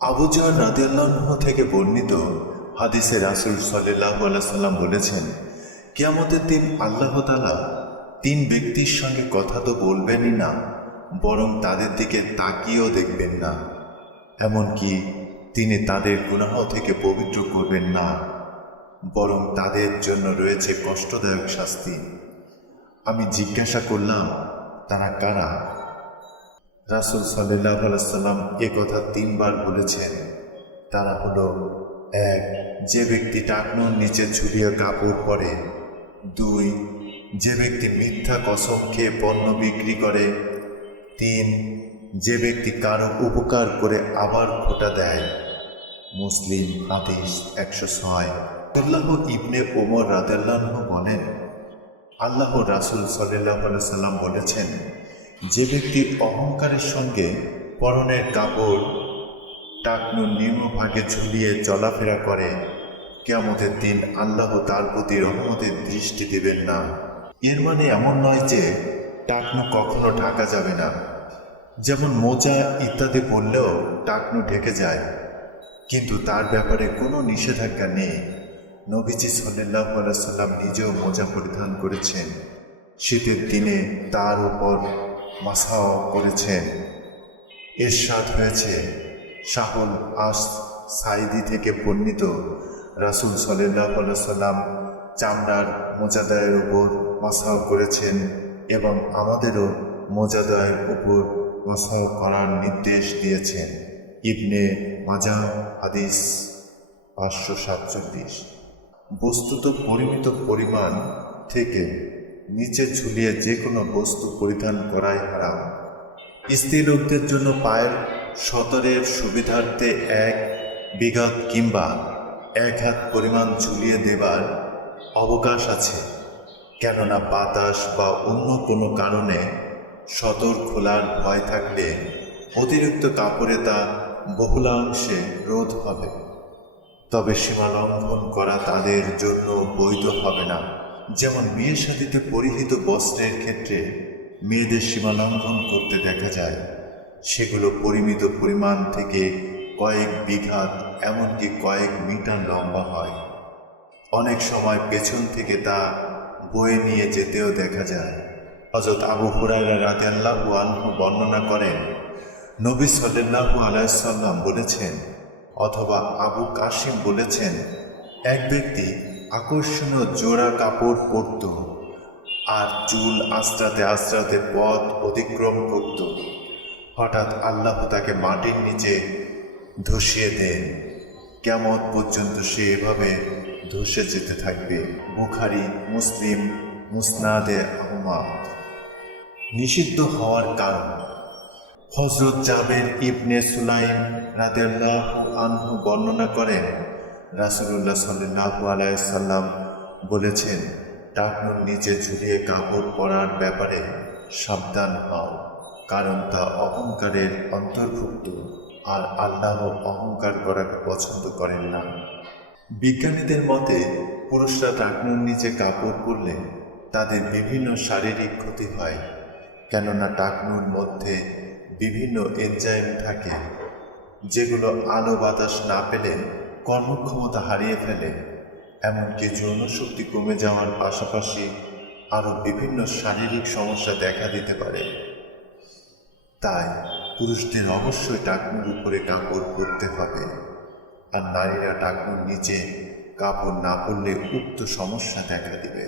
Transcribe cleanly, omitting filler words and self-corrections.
আবু যর রাদিয়াল্লাহু থেকে বর্ণিত হাদিসে রাসূল সাল্লাল্লাহু আলাইহি সাল্লাম বলেছেন, কিয়ামতের দিন আল্লাহ তাআলা তিন ব্যক্তির সঙ্গে কথা তো বলবেনই না, বরং তাদের দিকে তাকিয়েও দেখবেন না। এমনকি তিনি তাদের গুনাহ থেকে পবিত্র করবেন না, বরং তাদের জন্য রয়েছে কষ্টদায়ক শাস্তি। আমি জিজ্ঞাসা করলাম, তারা কারা? রাসূল সাল্লাল্লাহু আলাইহি সাল্লাম এ কথা তিনবার বলেছেন। তারা হলো: এক, যে ব্যক্তি টাকনুর নিচে ঝুলিয়ে কাপড় পরে; দুই, যে ব্যক্তি মিথ্যা কসম খেয়ে পণ্য বিক্রি করে; তিন, যে ব্যক্তি কারো উপকার করে আবার খোটা দেয়। মুসলিম হাদিস 106। আব্দুল্লাহ ইবনে ওমর রাদিয়াল্লাহু বলেন, আল্লাহর রাসূল সাল্লাল্লাহু আলাইহি সাল্লাম বলেছেন, যে ব্যক্তি অহংকারের সঙ্গে পরনের কাপড় টাকনুর নিম্নভাগে ঝুলিয়ে চলাফেরা করে, কিয়ামতের দিন আল্লাহ তার প্রতি রহমতের দৃষ্টি দেবেন না। এর মানে এমন নয় যে টাকনু কখনো ঢাকা যাবে না। যেমন মোজা ইত্যাদি পরলেও টাকনু ঢেকে যায়, কিন্তু তার ব্যাপারে কোনো নিষেধাজ্ঞা নেই। নবীজি সাল্লাল্লাহু আলাইহি সাল্লাম নিজেও মোজা পরিধান করেছেন, শীতের দিনে তার উপর মাসাও করেছেন। ইরশাদ হয়েছে, শাহুল আস সাইদি থেকে বর্ণিত, রাসূল সাল্লাল্লাহু আলাইহি সাল্লাম চামড়ার মোজাদায়ের উপর মাসাও করেছেন এবং আমাদেরও মোজাদায়ের উপর মাসাও করার নির্দেশ দিয়েছেন। ইবনে মাজাহ হাদিস 547। বস্তুত পরিমিত পরিমাণ থেকে নিচে ঝুলিয়ে যে কোনো বস্তু পরিধান করাই হারাম। স্ত্রী লোকদের জন্য পায়ের সতরের সুবিধার্থে 1 বিঘত কিংবা 1 হাত পরিমাণ ঝুলিয়ে দেবার অবকাশ আছে, কেননা বাতাস বা অন্য কোনো কারণে সতর খোলার ভয় থাকলে অতিরিক্ত কাপড়ে তা বহুলাংশে রোধ হবে। তবে সীমা লঙ্ঘন করা তাদের জন্য বৈধ হবে না। যেমন বিয়ে শাদীতে পরিহিত বস্ত্রের ক্ষেত্রে মেয়েদের সীমা লঙ্ঘন করতে দেখা যায়, সেগুলো পরিমিত পরিমাণ থেকে কয়েক বিঘাত এমনকি কয়েক মিটার লম্বা হয়। অনেক সময় পেছন থেকে তা বয়ে নিয়ে যেতেও দেখা যায়। হযরত আবু হুরায়রা রাদিয়াল্লাহু আনহু বর্ণনা করেন, নবী সাল্লাল্লাহু আলাইহি সাল্লাম বলেছেন, অথবা আবু কাসিম বলেছেন, এক ব্যক্তি আকর্ষণীয় জোড়া কাপড় পরত আর চুল আঁচড়াতে আঁচড়াতে পথ অতিক্রম করত। হঠাৎ আল্লাহ তাকে মাটির নিচে ধসিয়ে দেন। কিয়ামত পর্যন্ত সে এভাবে ধসে যেতে থাকবে। বুখারী, মুসলিম, মুসনাদে আহমদ। নিষিদ্ধ হওয়ার কারণ। হযরত জাবের ইবনে সুলাইম রাদিয়াল্লাহু আনহু বর্ণনা করেন, রাসূলুল্লাহ সাল্লাল্লাহু আলাইহি সাল্লাম বলেছেন, টাকনুর নিচে ঝুলিয়ে কাপড় পরার ব্যাপারে সাবধান হও, কারণ তা অহংকারের অন্তর্ভুক্ত, আর আল্লাহ অহংকার করাকে পছন্দ করেন না। বিজ্ঞানীদের মতে পুরুষরা টাকনুর নিচে কাপড় পরলে তাদের বিভিন্ন শারীরিক ক্ষতি হয়, কেননা টাকনুর মধ্যে বিভিন্ন এনজাইম থাকে যেগুলো আলো বাতাস না পেলে কর্মক্ষমতা হারিয়ে ফেলে। এমনকি যৌনশক্তি কমে যাওয়ার পাশাপাশি আরও বিভিন্ন শারীরিক সমস্যা দেখা দিতে পারে। তাই পুরুষদের অবশ্যই টাকনুর উপরে কাপড় পরতে হবে, আর নারীরা টাকনুর নিচে কাপড় না পরলে উক্ত সমস্যা দেখা দিবে।